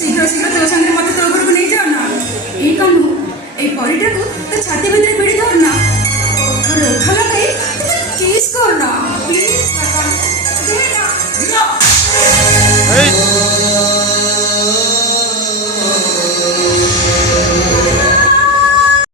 ଶୀଘ୍ର ଶୀଘ୍ର ତୋ ସାଙ୍ଗରେ ମତେ ତୋ ଘରକୁ ନେଇଯାଅ ନା। ଏଇ କାହ୍ନୁ, ଏଇ ପରିଟାକୁ ତୋ ଛାତି ଭିତରେ ଭିଡ଼ି ଧର ନା, ଓଠ ଲଗାଇ କିସ୍ କର ନା ପ୍ଲିଜ।